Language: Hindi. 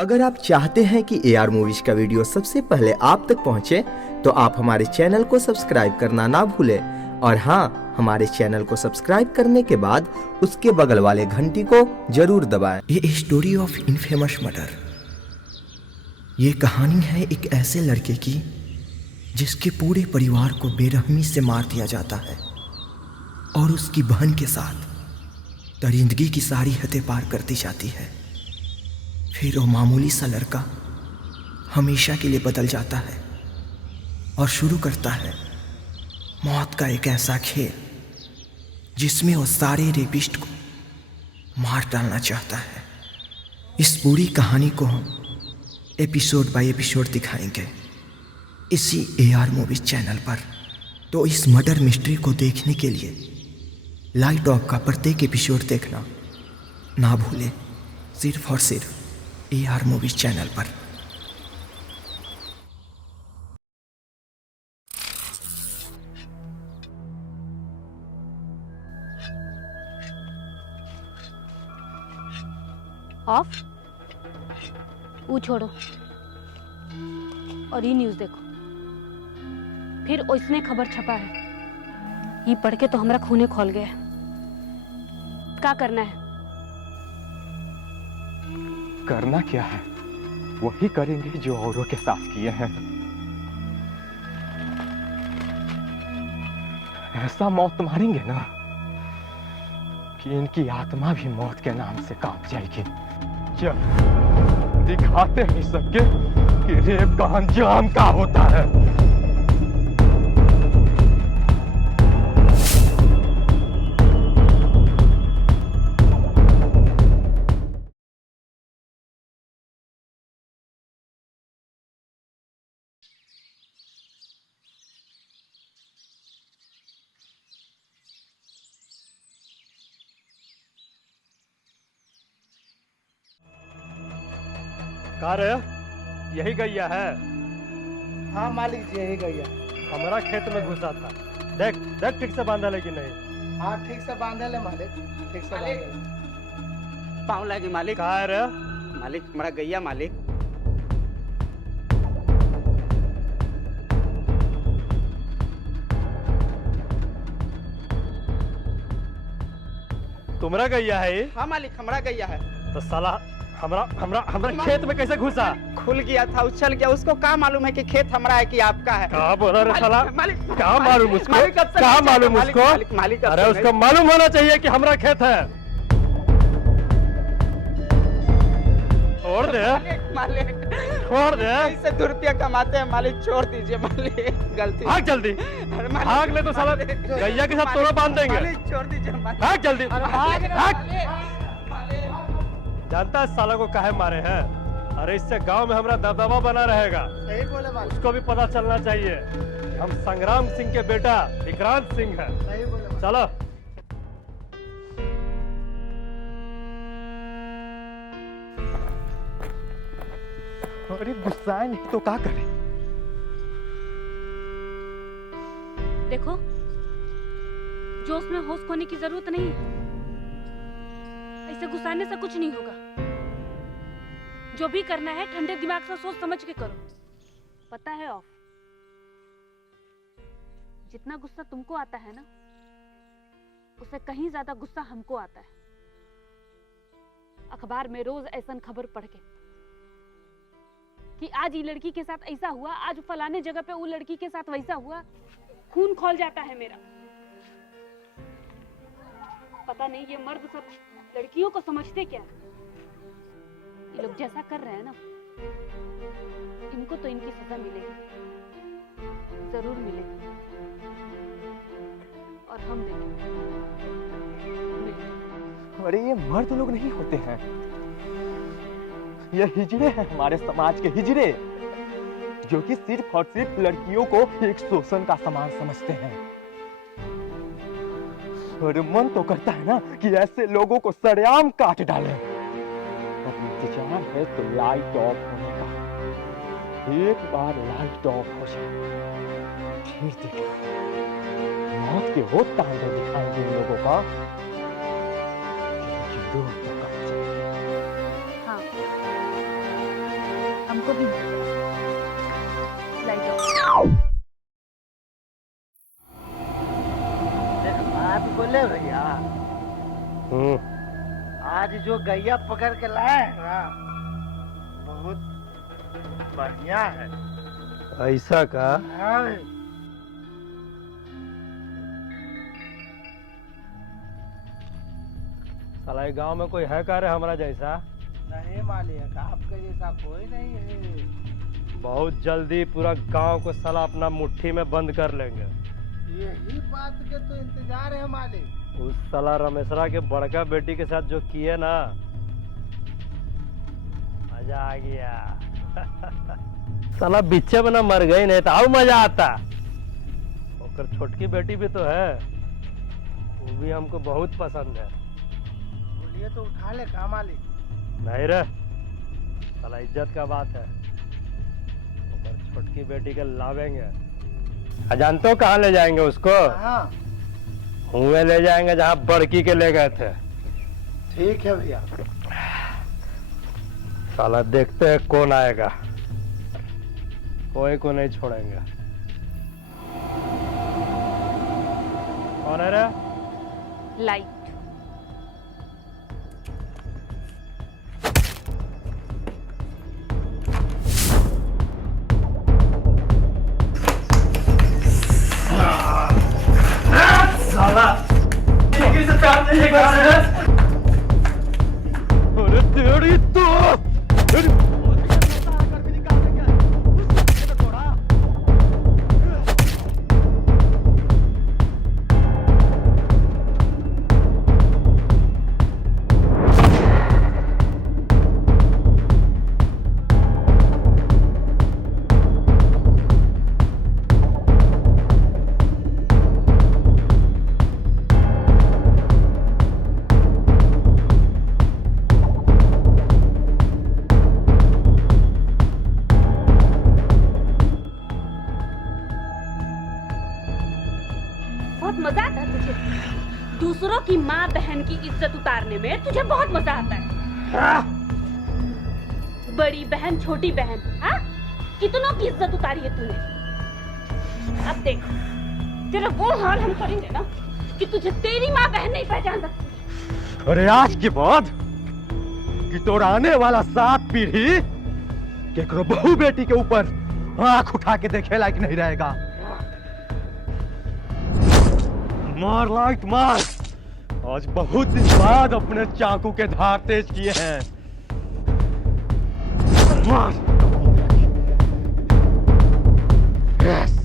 अगर आप चाहते हैं कि AR मूवीज का वीडियो सबसे पहले आप तक पहुंचे, तो आप हमारे चैनल को सब्सक्राइब करना ना भूलें और हाँ, हमारे चैनल को सब्सक्राइब करने के बाद उसके बगल वाले घंटी को जरूर दबाएं। ये स्टोरी ऑफ इनफेमस मर्डर। ये कहानी है एक ऐसे लड़के की जिसके पूरे परिवार को बेरहमी से मार दिया जाता है और उसकी बहन के साथ दरिंदगी की सारी हदें पार कर दी जाती है। फिर वो मामूली सा लड़का हमेशा के लिए बदल जाता है और शुरू करता है मौत का एक ऐसा खेल जिसमें वो सारे रेपिस्ट को मार डालना चाहता है। इस पूरी कहानी को हम एपिसोड बाय एपिसोड दिखाएंगे इसी AR मूवीज चैनल पर। तो इस मर्डर मिस्ट्री को देखने के लिए लाइट ऑफ का प्रत्येक एपिसोड देखना ना भूलें, सिर्फ और सिर्फ AR मूवीज चैनल पर। ऑफ वो छोड़ो और ये न्यूज़ देखो। फिर उसने खबर छपा है, ये पढ़ के तो हमारा खूने खोल गया। क्या करना है? करना क्या है, वही करेंगे जो औरों के साथ किए हैं। ऐसा मौत मारेंगे ना कि इनकी आत्मा भी मौत के नाम से कांप जाएगी। क्या दिखाते हैं सबके कि रेप का अंजाम क्या होता है। कार यही गैया है? हाँ मालिक जी, यही गैया हमारा खेत में घुसा था। देख देख ठीक से बांधा है कि नहीं। हाँ ठीक से बांधे ले मालिक, ठीक से बांधे। पाँव लागी मालिक। कहा रे? मालिक हमारा गैया मालिक। तुम्हारा गैया है ये? हाँ मालिक हमारा गैया है। तो साला हमरा हमरा हमरा खेत में कैसे घुसा? खुल गया था, उछल गया। उसको क्या मालूम है कि खेत हमारा है कि आपका है? कहाँ बोला रे साला? मालिक कहाँ मालूम उसको? कहाँ मालूम उसको? मालिक अरे उसको मालूम होना चाहिए कि हमारा खेत है। छोड़ दे मालिक, छोड़ दे। इससे 2 रुपया कमाते हैं मालिक, छोड़ दीजिए मालिक, गलती। भाग जल्दी, भाग ले तो साला गैया के साथ तोड़ा बांध देंगे। मालिक छोड़ दीजिए मालिक। भाग जल्दी, भाग। जानता है साला को काहे मारे हैं? अरे इससे गांव में हमारा दबदबा बना रहेगा। सही बोले मालिक, उसको भी पता चलना चाहिए हम संग्राम सिंह के बेटा विक्रांत सिंह है। सही बोले मालिक। चलो। अरे गुस्सा नहीं तो क्या करे? देखो, जोश में होश खोने की जरूरत नहीं है। ऐसे गुस्साने से कुछ नहीं होगा। जो भी करना है ठंडे दिमाग से सोच समझ के करो। पता है ऑफ, जितना गुस्सा तुमको आता है ना, उससे कहीं ज्यादा गुस्सा हमको आता है। अखबार में रोज ऐसा खबर पढ़ के कि आज ये लड़की के साथ ऐसा हुआ, आज फलाने जगह पे वो लड़की के साथ वैसा हुआ, खून खौल जाता है मेरा। पता नहीं ये मर्द सब लड़कियों को समझते क्या? ये लोग जैसा कर रहे हैं ना, इनको तो इनकी सजा मिलेगी, जरूर मिलेगी। और हम देखेंगे। अरे ये मर्द लोग नहीं होते हैं, ये हिजड़े हैं, हमारे समाज के हिजड़े, जो कि सिर्फ और सिर्फ लड़कियों को एक शोषण का सामान समझते हैं। और मन तो करता है ना कि ऐसे लोगों को सरेआम काट डालें। अब इंतजार है तो लाइट ऑफ होने का। एक बार लाइट ऑफ हो जाए फिर देखना मौत के वो तांडव दिखाएंगे इन लोगों का। हाँ, हमको भी लाइट ऑफ। बात बोले भैया, आज जो गैया पकड़ के लाए हैं ना, बहुत बढ़िया है। ऐसा का? हाँ भाई। साला ये गांव में कोई है का रे हमारा जैसा? नहीं मालिक, आपके जैसा कोई नहीं है। बहुत जल्दी पूरा गांव को साला अपना मुट्ठी में बंद कर लेंगे। यही बात के तो इंतजार है मालिक। उस साला रमेशरा के बड़का बेटी के साथ जो किए ना, मजा आ गया। साला बिच्छे में ना मर गई नहीं तो अब मजा आता। और छोटकी बेटी भी तो है, वो भी हमको बहुत पसंद है। बोलिए तो उठा ले का मालिक। नहीं रे, साला इज्जत का बात है। और छोटकी बेटी के लावेंगे। जानते हो कहाँ ले जाएंगे उसको? हाँ हुए ले जाएंगे जहाँ बड़की के ले गए थे। ठीक है भैया। साला देखते हैं कौन आएगा, कोई को नहीं छोड़ेंगे। कौन है रे? लाइट। साला ठीक से काम नहीं कर रहे हैं। अरे तेरी तो बहुत मजा आता है तुझे। दूसरों की माँ बहन की इज्जत उतारने में तुझे बहुत मजा आता है। बड़ी बहन छोटी बहन, हाँ? कितनों की इज्जत उतारी है तूने। अब देख, तेरा वो हाल हम करेंगे ना कि तुझे तेरी माँ बहन नहीं पहचान सकती। अरे आज के बाद कि तोरा आने वाला 7 पीढ़ी केकरो बहू बेटी के ऊपर आंख उठा के देखे लायक नहीं रहेगा। मार लाइट मार। आज बहुत दिन बाद अपने चाकू के धार तेज किए हैं। मार। Yes.